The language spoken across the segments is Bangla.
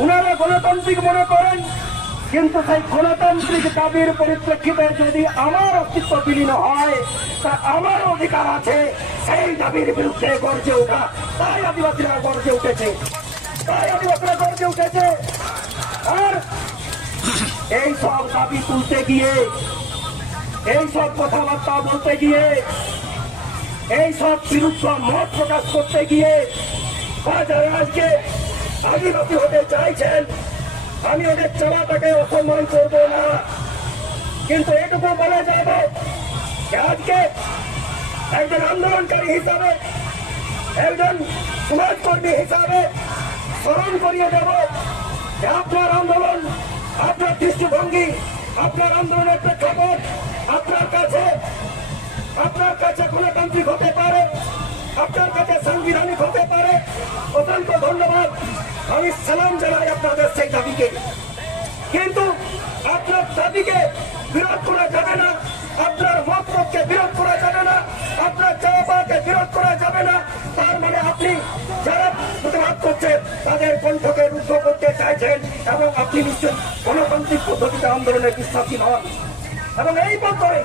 উনারা গণতান্ত্রিক মনে করেন, কিন্তু সেই গণতান্ত্রিক দাবির পরিপ্রেক্ষিতে যদি আমার অস্তিত্ব বিলীন হয়, তা আমার অধিকার আছে সেই দাবির বিরুদ্ধে গর্জে ওঠা। তাই আদিবাসীরা গর্জে উঠেছে, আর এই সব দাবি তুলতে গিয়ে, এই সব কথাবার্তা বলতে গিয়ে, এই সব বিরুদ্ধ মত প্রকাশ করতে গিয়ে যারা আজকে আদিবাসী হতে চাইছেন, আমি ওদের চাওয়াটাকে অসম্মান করবো না, কিন্তু এটুকু বলা যাবে যে আজকে একজন আন্দোলনকারী হিসাবে, একজন সমাজকর্মী হিসাবে স্মরণ করিয়ে দেব যে আপনার আন্দোলন, আপনার দৃষ্টিভঙ্গি, আপনার আন্দোলনের প্রেক্ষাপট আপনার কাছে গণতান্ত্রিক হতে পারে, আপনার কাছে সাংবিধানিক হতে পারে। অত্যন্ত ধন্যবাদ, আমি সালাম জানাই আপনাদের সেই দাবিকে, কিন্তু আপনার দাবিকে বিরোধ করা যাবে না, আপনার মতকে বিরোধ করা যাবে না, আপনার চাওয়াকে বিরোধ করা যাবে না। তার মানে আপনি যারা প্রতিবাদ করছেন তাদের কণ্ঠকে রুদ্ধ করতে চাইছেন, এবং আপনি নিশ্চয় গণতান্ত্রিক পদ্ধতিতে আন্দোলনের বিশ্বাসী নন। এবং এই বছরে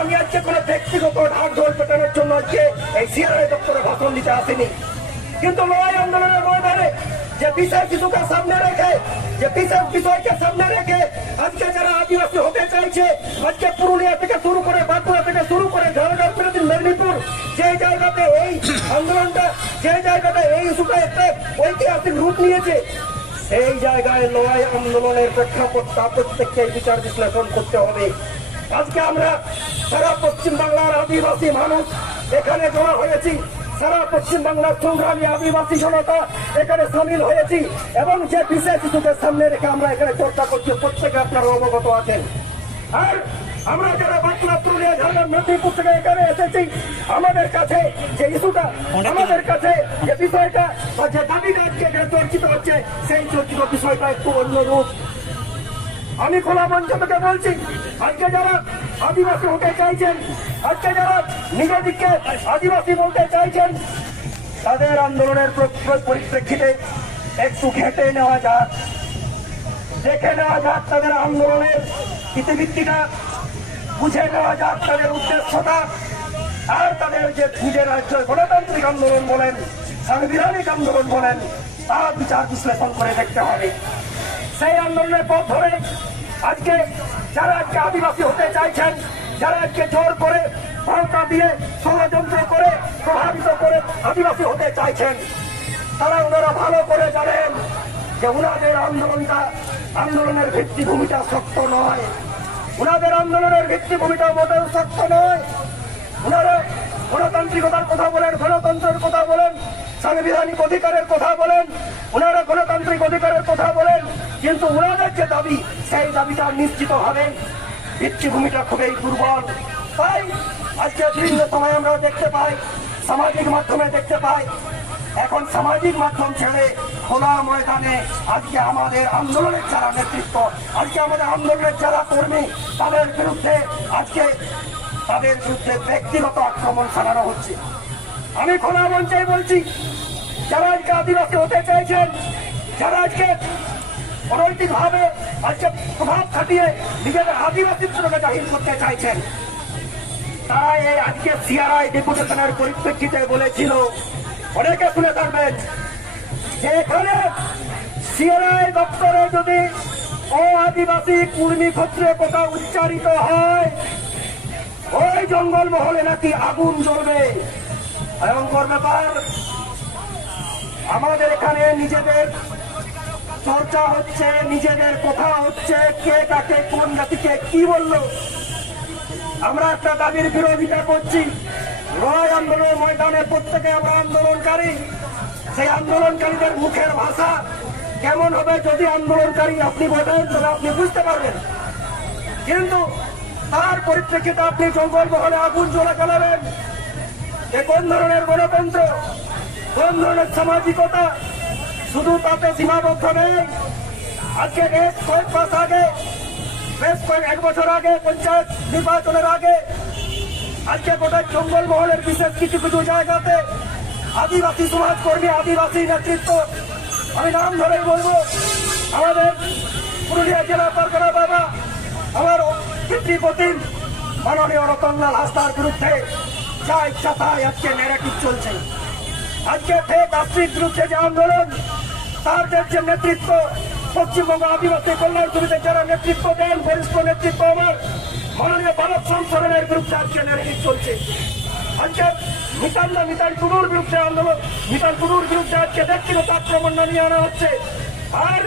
আমি আজকে কোনো ব্যক্তিগত ঢাক ঢোল পেটানোর জন্য আজকে এই সিআরআই দপ্তরে ভাষণ দিতে আসিনি, কিন্তু লড়াই আন্দোলনের ময়দানে যে বিশেষ কিছুকে সামনে রেখে, যে বিশেষ বিষয়কে সামনে রেখে আজকে যারা আদিবাসী হতে চাইছে, আজকে পুরুলিয়া থেকে শুরু করে, বাঁকুড়া থেকে শুরু করে, ঝাড়গ্রাম, মেদিনীপুর, যে জায়গাতে এই আন্দোলনটা, যে জায়গাতে এই ইস্যুটা একটা ঐতিহাসিক রূপ নিয়েছে, সেই জায়গায় লড়াই আন্দোলনের প্রেক্ষাপটটা প্রত্যেককে বিচার বিশ্লেষণ করতে হবে। আজকে আমরা সারা পশ্চিম বাংলার আদিবাসী মানুষ এখানে জমা হয়েছি, সারা পশ্চিম বাংলার সংগ্রামী আদিবাসী জনতা এখানে সামিল হয়েছি, এবং যে বিশেষ ইস্যুকে সামনে রেখে আমরা এখানে চর্চা করছি, প্রত্যেকে আপনারা অবগত আছেন। আর আমরা যারা বাঁকুড়া, পুরুলিয়া, ঝাড়গ্রাম, মেদিনীপুর থেকে এখানে এসেছি, আমাদের কাছে যে ইস্যুটা, আমাদের কাছে যে বিষয়টা বা যে দাবিটা আজকে এখানে চর্চিত হচ্ছে, সেই চর্চিত বিষয়টা একটু অন্যরূপ। আমি খোলা মঞ্চ থেকে বলছি, আজকে যারা আদিবাসী হতে চাইছেন, আজকে যারা নিজেদেরকে আদিবাসী বলতে চাইছেন, তাদের আন্দোলনের পরিপ্রেক্ষিতে একটু ঘেঁটে নেওয়া যাক, দেখে নেওয়া যাক তাদের আন্দোলনের ইতিবৃত্তিটা, বুঝে নেওয়া যাক তাদের উদ্দেশ্যটা, আর তাদের যে নিজের গণতান্ত্রিক আন্দোলন বলেন, সাংবিধানিক আন্দোলন বলেন, তার বিচার বিশ্লেষণ করে দেখতে হবে। সেই আন্দোলনের পথ ধরে আজকে যারা আজকে আদিবাসী হতে চাইছেন, যারা আজকে জোর করে, ভাওতা দিয়ে, ষড়যন্ত্র করে, প্রভাবিত করে আদিবাসী হতে চাইছেন, ওনারা ভালো করে জানেন যে উনাদের আন্দোলনের ভিত্তিভূমিটা শক্ত নয়, উনাদের আন্দোলনের ভিত্তিভূমিটা মোটেও শক্ত নয়। উনারা গণতান্ত্রিকতার কথা বলেন, গণতন্ত্রের কথা বলেন, সাংবিধানিক অধিকারের কথা বলেন, উনারা গণতান্ত্রিক অধিকারের কথা বলেন, কিন্তু উনাদের যে দাবি, সেই দাবিটা নিশ্চিত হবে ভিত্তিভূমিটা খুবই দুর্বল। তাই আজকে বিভিন্ন সময় আমরা দেখতে পাই, সামাজিক মাধ্যমে দেখতে পাই, এখন সামাজিক মাধ্যম ছেড়ে খোলা ময়দানে আজকে আমাদের আন্দোলনের যারা নেতৃত্ব, আজকে আমাদের আন্দোলনের যারা কর্মী, তাদের বিরুদ্ধে ব্যক্তিগত আক্রমণ চালানো হচ্ছে। আমি খোলা মঞ্চে বলছি, যারা আজকে আদিবাসী হতে চাইছেন, যারা আজকে অনৈতিক ভাবে আজকে প্রভাব খাটিয়ে নিজেদের আদিবাসীত্বকে জাহির করতে চাইছেন, তারা এই আজকে সিআরআই ডেপুটেশনের পরিপ্রেক্ষিতে বলেছিল, অনেকে শুনে থাকবেন, যে এখানে সিআরআই দপ্তরে যদি ও আদিবাসী কুর্মী ক্ষত্রিয় কথা উচ্চারিত হয়, ওই জঙ্গল মহলে নাকি আগুন জ্বলবে। ভয়ঙ্কর ব্যাপার। আমাদের এখানে নিজেদের চর্চা হচ্ছে, নিজেদের কথা হচ্ছে, কে কাকে কোন জাতিকে কি বললো। আমরা একটা দাবির বিরোধিতা করছি, লড়াই আন্দোলনের ময়দানে প্রত্যেকে আমরা আন্দোলনকারী। সেই আন্দোলনকারীদের মুখের ভাষা কেমন হবে যদি আন্দোলনকারী আপনি বলেন, তবে আপনি বুঝতে পারবেন। কিন্তু তার পরিপ্রেক্ষিতে আপনি জঙ্গল মহলে আগুন জ্বলা জ্বালাবেন, এ কোন ধরনের গণতন্ত্র, কোন ধরনের সামাজিকতা? শুধু তাতে সীমাবদ্ধ নেই। আজকে বেশ কয়েক মাস আগে, বেশ এক বছর আগে, পঞ্চায়েত নির্বাচনের আগে, আজকে গোটা জঙ্গল মহলের বিশেষ কিছু কিছু জায়গাতে আদিবাসী সমাজকর্মী, আদিবাসী নেতৃত্ব আমি নাম ধরে বলবো, আমাদের পুরুলিয়া জেলা পারগনা বাবা আমার পিতৃপতিম মাননীয় রতনলাল হাসদার বিরুদ্ধে যা ইচ্ছা তাই আজকে ন্যারেটিভ চলছে। আজকে ফেক আশ্রিত বিরুদ্ধে যে আন্দোলন, তার যে নেতৃত্ব, পশ্চিমবঙ্গ আদিবাসী কল্যাণ সমিতির যারা নেতৃত্ব দেন, বরিষ্ঠ নেতৃত্ব আমার মাননীয় বালক সংসরণের বিরুদ্ধে আজকে ন্যারেটিভ চলছে। আজকে মিতাল টুডুর বিরুদ্ধে আন্দোলন, মিতাল টুডুর বিরুদ্ধে আজকে ব্যক্তিগত আক্রমণ নিয়ে আনা হচ্ছে। আর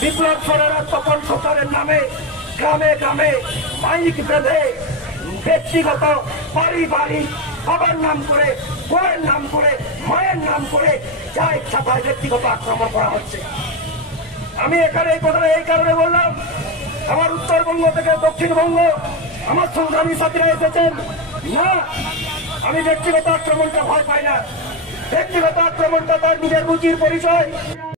বিপ্লব সরেরা তপন সরকারের নামে গ্রামে গ্রামে মাইক বেঁধে ব্যক্তিগত বাড়ি বাড়ি বাবার নাম করে, বউয়ের নাম করে, মায়ের নাম করে যা ইচ্ছা তাই ব্যক্তিগত আক্রমণ করা হচ্ছে। আমি এখানে এই কথাটা এই কারণে বললাম, আমার উত্তরবঙ্গ থেকে দক্ষিণবঙ্গ আমার সংগ্রামী সাথীরা এসেছেন না, আমি ব্যক্তিগত আক্রমণটা ভয় পাই না। ব্যক্তিগত আক্রমণটা তার নিজের রুচির পরিচয়।